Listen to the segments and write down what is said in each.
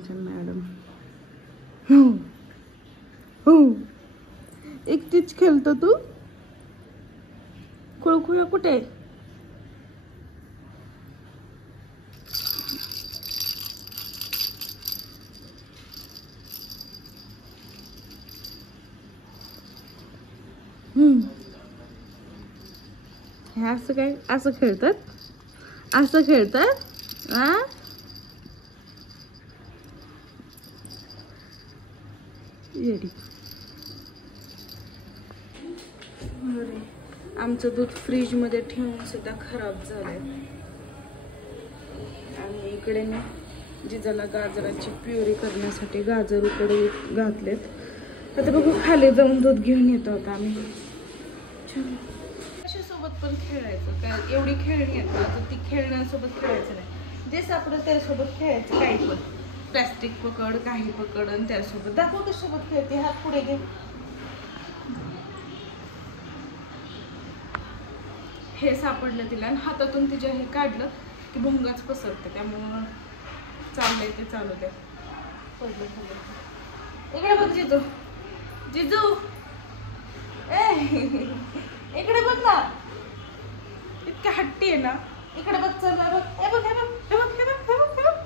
आमच्या मॅडम. हो हो, एकटीच खेळतो तू? खुळखुळ कुठे? हे असं काय, असं खेळतात? असं खेळतात? आ येडी. आमचं दूध फ्रीज मध्ये ठेवून सुद्धा खराब झालंय. आणि इकडे ना जिजाला गाजराची प्युरी करण्यासाठी गाजर उकडे घातलेत. आता बघू खाली जाऊन दूध घेऊन येतो आता आम्ही. सोबत पण खेळायचं काय, एवढी खेळणी आहेत ना, तर ती खेळण्यासोबत खेळायचं नाही. जे सापडलं त्यासोबत खेळायचं. काही पण प्लास्टिक पकड, काही पकड, आणि त्यासोबत दाखव कशासोबत खेळते. हात पुढे घे. हे सापडलं तिला आणि हातातून तिच्या हे काढलं की भोंगाच पसरते. त्यामुळं चाललंय ते चालू द्या. पडलं सगळं. इकडे बघ जिजू, जिजू इकडे बघ ना, इतक्या हट्टी आहे ना. इकडे बघ, चल बघ. हे बघ, हे बघ, हे बघ, हे बघ, हे बघ, हे बघ.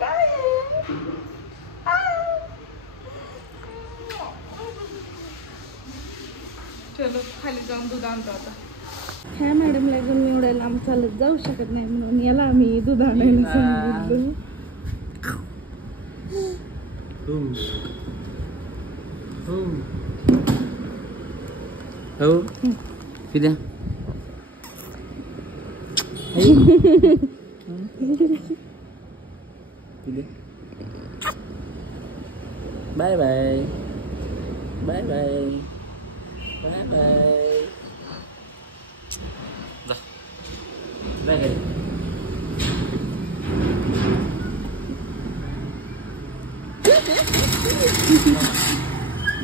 काय चलो खाली जाऊन दूध आणतो आता. ह्या मॅडमला घेऊन मी एवढ्या लांब चालत जाऊ शकत नाही, म्हणून याला आम्ही दूध आणायला सांगितलं. हो किद्या bye bye bye bye bye bye. जा बाय बाय.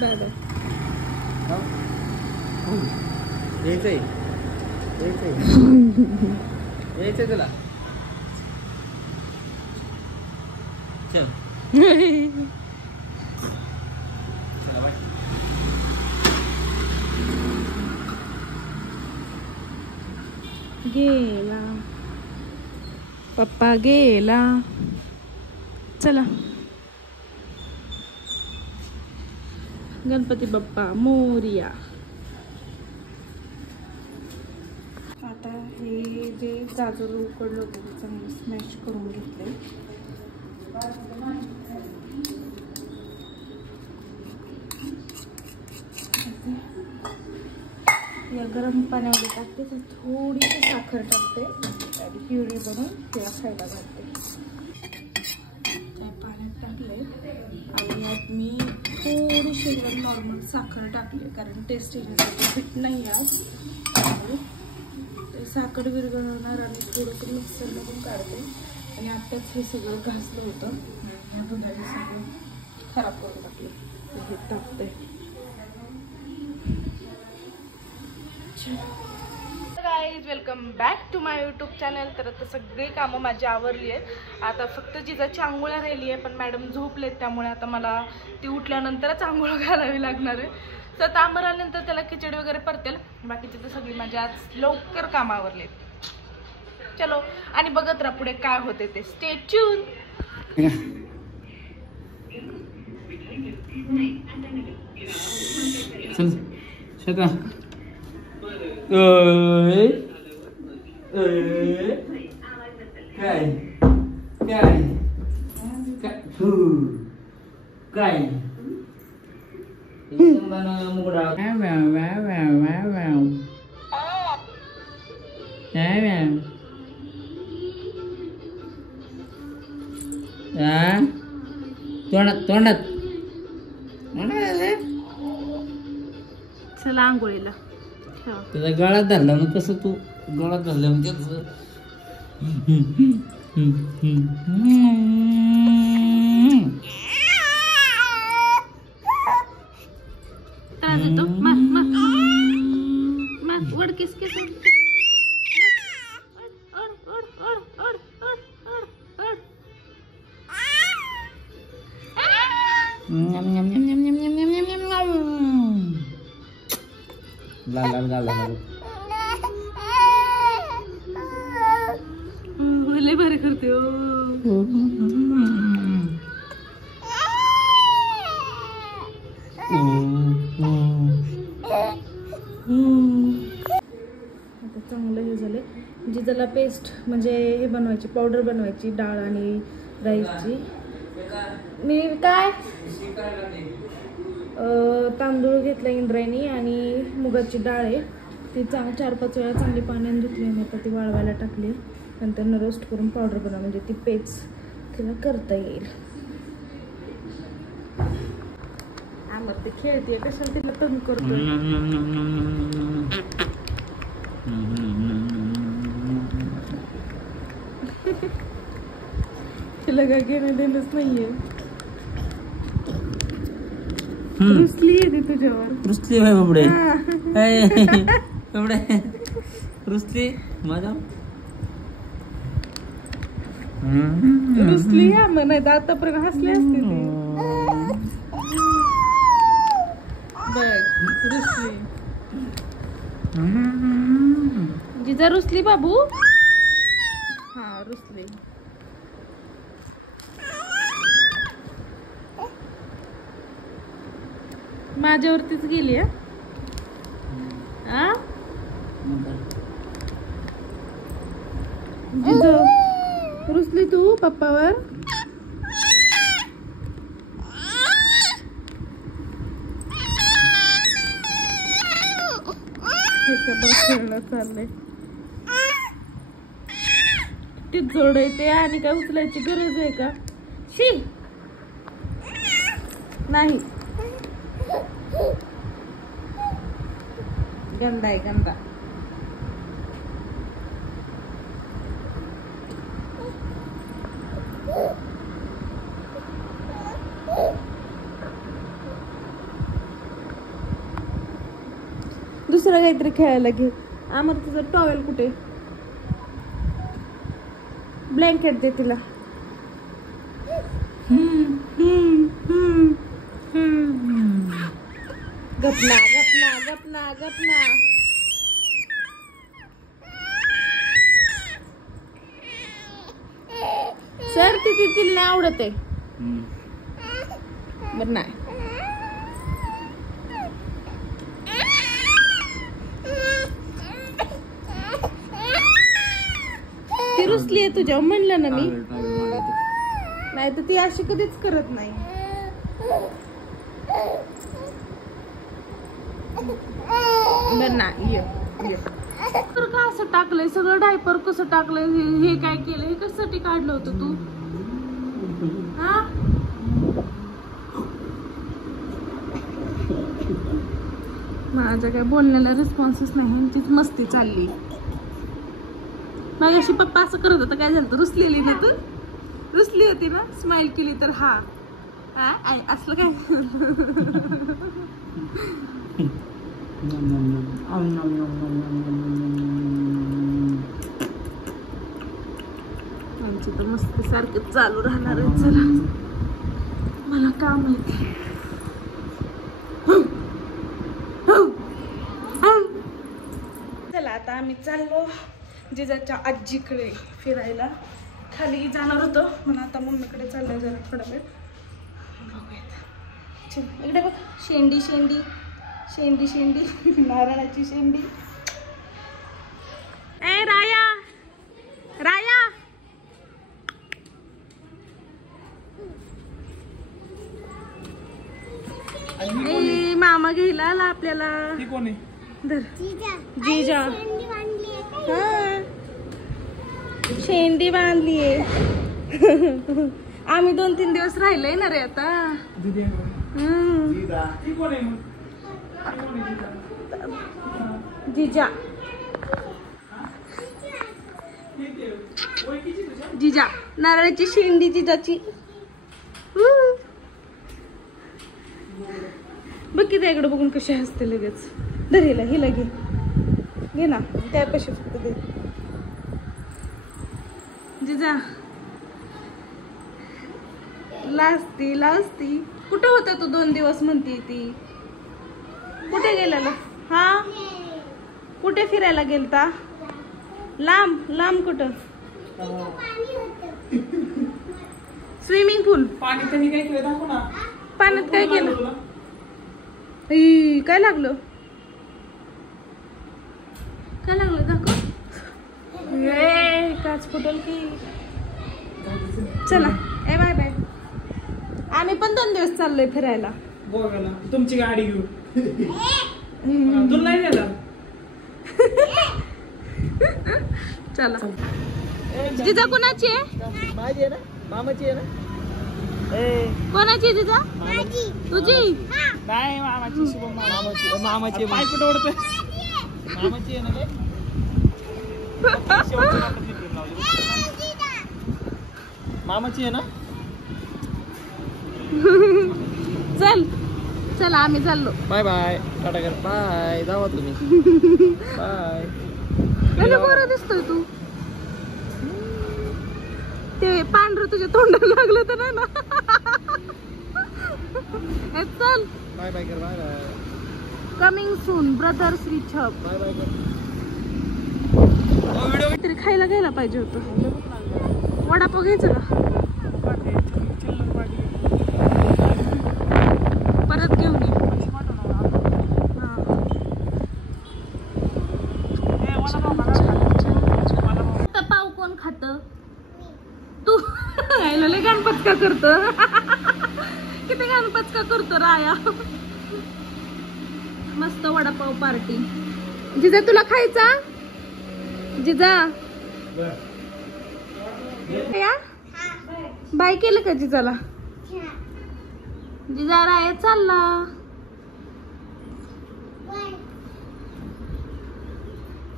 Bye bye. यायचंय तुला. चल चला बाय. गेला पप्पा, गेला. चला. गणपती बाप्पा मोरया. आता हे जे गाजर उकडलं होतं ते चांगलं स्मॅश करून घेतले. या गरम पाण्यामध्ये टाकते, तर थोडीशी साखर टाकते आणि प्युरी बनवून तिला खायला घालते. त्या पाण्यात टाकले आणि यात मी थोडीशी नॉर्मल साखर टाकली, कारण टेस्ट येण्यासाठी पीठ नाही आज. ते साखर विरघळणार आणि थोडंसं मिक्सरमधून काढते. आणि आत्ताच हे सगळं घासलं होतं, या दुधाने सगळं खराब करून टाकलं. हे टाकते. Guys, welcome back to my YouTube channel. तर आता सगळी कामं माझी आवरली आहेत. आता फक्त जिजाची आंघोळ्या राहिली आहे, पण मॅडम झोपलेत, त्यामुळे आता मला ती उठल्यानंतरच आंघोळ घालावी लागणार आहे. तर तांबरानंतर त्याला खिचडी वगैरे परतेल. बाकीची तर सगळी माझी आज लवकर कामं आवरलेत. चलो, आणि बघत राहा पुढे काय होते ते. Stay tune. चल काय काय काय मुगडा तोंडात तोंडात. चला आंघोळीला. त्याचा गळात धरला मग कसं तू गळात धरलं म्हणजे लाल लाल गाल लाल. लय भारी करते हो. आता चांगलं हे झाले. जिजाला पेस्ट म्हणजे हे बनवायची, पावडर बनवायची डाळ आणि राईसची. मी काय तांदूळ घेतला इंद्रायणी आणि मुगाची डाळ आहे ती 4-5 वेळा चांगली पाण्याने धुतली आणि आता ती वाळवायला टाकली. नंतर रोस्ट करून पावडर बनवा म्हणजे ती पेज तिला करता येईल. आम्हाला ते खेळते कशाला तिला तंग करतो. तिला काय घेणं देणंच नाहीये. रुसली आहे ती तुझ्यावर. रुसली बाय बाबडे. बाबडे रुसली माझा. रुसली या मग नाही तर आतापर्यंत हसली असते ती. बघ रुसली. जिजा रुसली बाबू. हा रुसली. माझ्यावरतीच गेली. हा जिजा रुसली तू पप्पावर. खेळणं चाललंय. किती जोड आहे ते आणि काय उचलायची गरज आहे का. शी नाही. गंदा आहे गंदा. दुसरं काहीतरी खेळायला घे. आम्हाला तुझं टॉवेल कुठे. ब्लँकेट दे तिला. गपना गपना गपना गपना. सर तिथे तिला नाही आवडत आहे. बर नाही. ती रुसली आहे तुझ्या म्हणलं ना मी. नाही तर ती अशी कधीच करत नाही. तर का असं टाकलंय सगळं. डायपर कसं टाकलंय. हे काय केलंय. हे कशासाठी काढलं होतं तू. हा माझ्या काय बोलण्याला रिस्पॉन्सच नाही. तीच मस्ती चालली. मग अशी पप्पा असं करत होता. काय झालं. रुसलेली ना तू. रुसली होती ना. स्माइल केली तर हा असलं काय. आमची तर मस्ती सारखं चालू राहणार आहे. चला मला काम आहे. चला आता आम्ही चाललो जिजाच्या आजीकडे फिरायला. खाली जाणार होतो म्हणून आता मम्मीकडे चाललंय जरा थोडा वेळ. बघूयात. चल इकडे बघ. शेंडी शेंडी शेंडी शेंडी. नारळाची शेंडी. ए राया राया. ए मामा घ्यायला आला आपल्याला. धर. जिजा. हा शेंडी बांधलीये. आम्ही 2-3 दिवस राहिलोय ना रे आता. जिजा जिजा. नारळाची शेंडी जिजाची. बघ की त्याकडे बघून कशी हसते लगेच. धर हिला. हिला घे. घे ना त्यापाशी फक्त दे. जिजा लाजती लाजती. कुठं होता तू 2 दिवस म्हणती ती? कुठे गेलेला? हा कुठे फिरायला गेलता? लांब लांब कुठं? स्विमिंग पूल. पाणी त्यांनी काय केलं दाखव ना. पाण्यात काय केलं? ई, काय लागलं? काय लागलं दाखव. ए काच फुटल की. चला ए बाय बाय. आम्ही पण 2 दिवस चाललोय फिरायला. बघायला तुमची गाडी घेऊन. तुला नाही नेलं. चला. जिजा कोणाची आहे? माझी आहे ना, मामाची आहे ना. कोणाची जिजा? तुझी? नाही मामाची. शुभम मामाची. मामाची पाय कुठं ओढतोय? मामाची आहे ना ते. मामाची आहे ना. चल चला आम्ही चाललो. Bye bye. टाटा कर. बाय. जावा तुम्ही. बाय. अरे बरं दिसतोय तू. ते पांढरं तुझ्या तोंडाला लागलं तर नाही ना. चल. बाय बाय कर. Bye bye. Coming soon brother Shri छप. बाय बाय कर. काहीतरी खायला घ्यायला पाहिजे होतं. वडापाव घ्यायचं का? परत घेऊन ये. पाव कोण खात? तू. लय गणपत का करतो? किती गणपत का करतो राया? मस्त वडापाव पार्टी. जिजा तुला खायचा? जिजा या बाय केलं का जिजाला? जिजा राया चालला.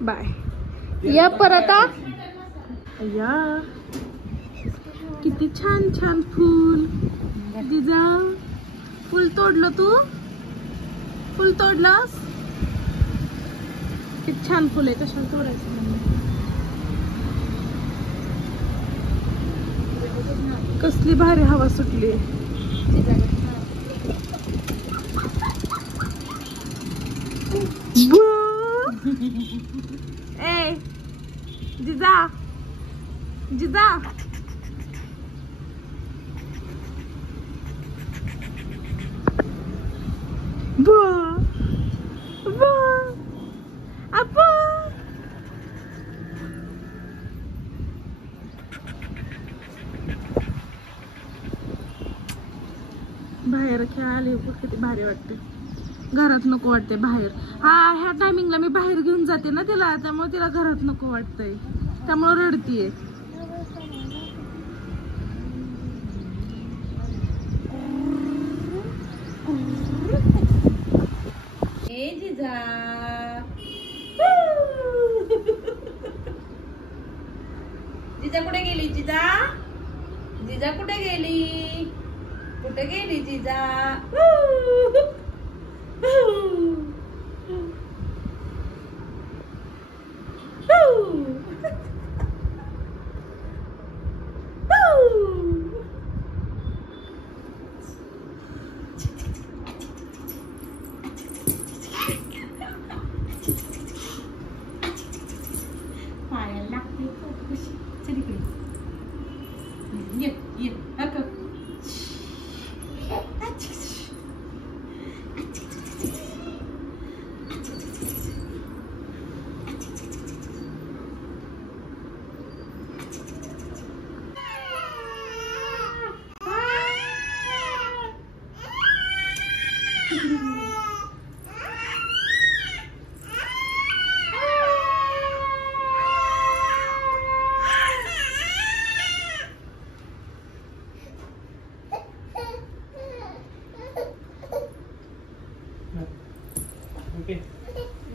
बाय. या परत आ. या किती छान छान फूल. जिजा फुल तोडलं तू? फुल तोडलंस? किती छान फुल आहे. कशाला तोडायचं? कसली भारी हवा सुटली. ए जिजा जिजा बाहेर खेळायला किती भारी वाटते. घरात नको वाटते बाहेर. हा ह्या टायमिंगला मी बाहेर घेऊन जाते ना तिला, त्यामुळे तिला घरात नको वाटतंय, त्यामुळे रडतीये. ए जिजा जिजा कुठे गेली? जिजा जिजा कुठे गेली? कुठे गेली जिजा? पायाला लागते कशी. चल इकडे ये ये हक.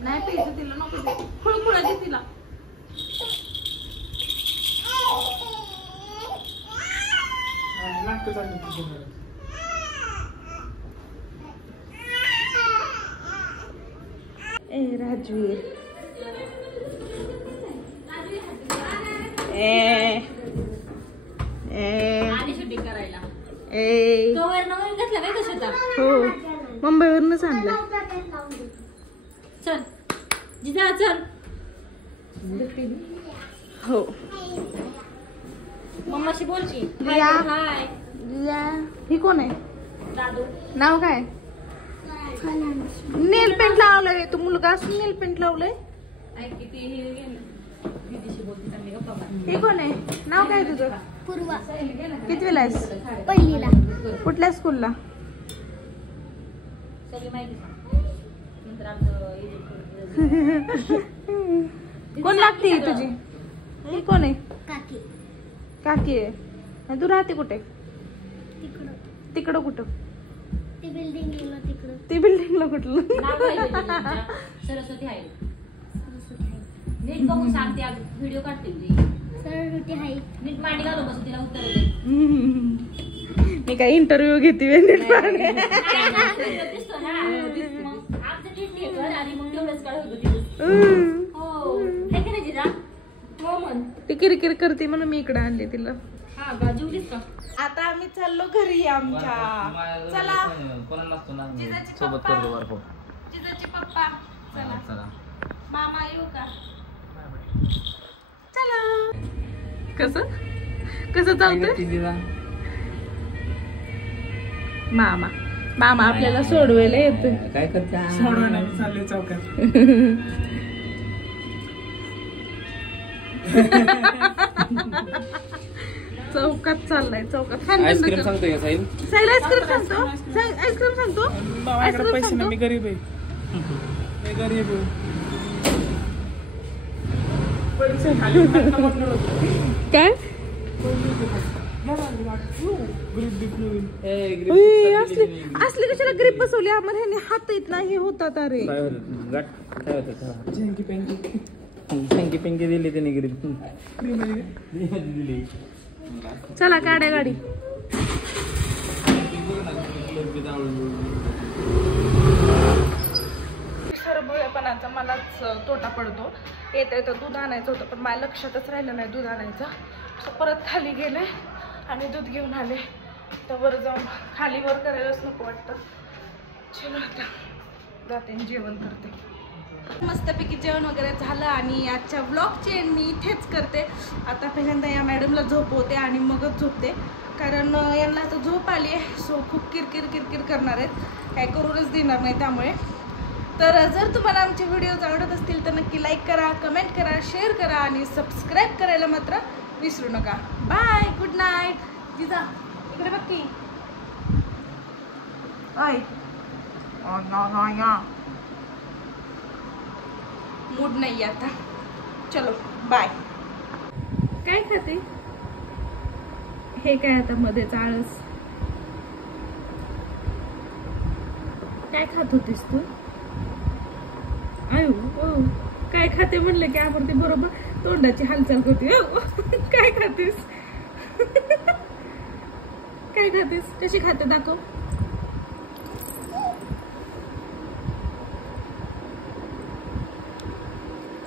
नाही प्यायचं तिला, नको खुळखुळा दे तिला. ए राजवीर ए ए शूटिंग करायला ए कवर नवीन घेतलं नाही का श्वेता? हो मुंबईवरूनच आणलं. चल जिजा चल. हो मम्माशी बोल की. या. हाय ही कोण आहे? दादू. नाव काय? नेल पेंट लावलंय. तू मुलगा असून नेल पेंट लावलंय. ऐक किती दीदीशी बोलते चांगली गप्पा मार. हे कोण आहे? नाव काय तुझं? पूर्वा कितवीला आहेस? पहिलीला. कुठल्या स्कूलला? सगळी माहिती सांग. नंतर आमचं कोण लागते ही तुझी? ही कोण आहे? काकी काकी आहे. आणि तू राहते कुठे? तिकडं तिकडं कुठं? ती बिल्डिंग गेलो तिकडं. ती बिल्डिंगला कुठलं? नाव काय दिलं तुझ्या? सरस्वती आहे. नीट बघून सांगते. आज व्हिडिओ काढते तुझी. सरस्वती हाय. नीट मांडी घालून बसू तिला उत्तर दे. मी काय इंटरव्ह्यू घेते नीट पाहणे. दिसतो ना. मग आमचं नीट घे कर आणि मग तेवढंच काढ होतं तिथं. हो हे की नाही जिजा? हो म्हण. ती किरकिर करते म्हणून मी इकडे आणले तिला. हा बाजूलीस का? आता आम्ही चाललो घरी आमच्या. चला जिजाची सोबत पप्पा. करतो बरं. जिजाची पप्पा चला. चला. मामा येऊ का? चला. कसं चालतंय? मामा मामा आपल्याला सोडवायला येतोय. काय करता? चालले चौकात. चौकात चाललाय. चौकात आईस्क्रीम सांगतोय का साहिल? साहिल आईस्क्रीम सांगतो. आईस्क्रीम सांगतो. माझ्याकडे पैसे नाही. मी गरीब आहे. मी गरीब आहे. काय? असली कशाला ग्रीप बसवली आम्हाला? ह्याने हात येत नाही होतात. अरे काय होतं? झेंकी पेंकी दिली त्याने गरीब. दिली. चला काढ्या गाडी. सरबुळेपणाचा मलाच तोटा पडतो. येतं दूध आणायचं होतं पण माझ्या लक्षातच राहिलं नाही दूध आणायचं. तर परत खाली गेले आणि दूध घेऊन आले. तर वर जाऊन खाली वर करायलाच नको वाटतं. चलो आता जाते आणि जेवण करते. मस्तपैकी जेवण वगैरे झालं आणि आजच्या व्लॉगची एंड मी इथेच करते. आता पहिल्यांदा या मॅडमला झोपवते आणि मगच झोपते. कारण यांना आता झोप आली आहे. सो खूप किरकिर करणार आहेत. काय करूनच देणार नाही त्यामुळे. तर जर तुम्हाला आमचे व्हिडिओज आवडत असतील तर नक्की लाईक करा, कमेंट करा, शेअर करा आणि सबस्क्राईब करायला मात्र विसरू नका. बाय. Good night. जिजा इकडे बघ की. आय मूड नाही आता. चलो बाय. काय खाते? हे काय आता मध्येच आळस. काय खात होतीस तू? आयु काय खाते म्हणलं की आपण ते बरोबर तोंडाची हालचाल करते. काय खातेस? काय खातेस? कशी खाते दाखव.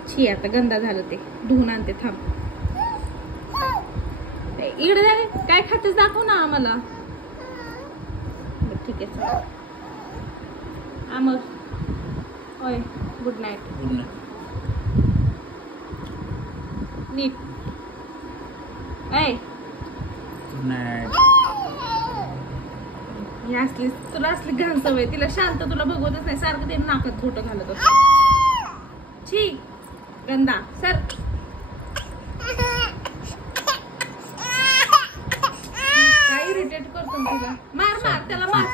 छी आता गंदा झालं ते. धुवून आणते थांब. इकडे जा. काय खातेस दाखव ना आम्हाला. ठीक आहे. आमर होय. Good night. नीट. Good night. ही असली तुला असली घाण सवय. तिला शांत तुला बघवतच नाही. सारखं ते नाकात खोटं घालत असत. छी गंदा सर. काय इरिटेट करतो तुला. मार त्याला मार.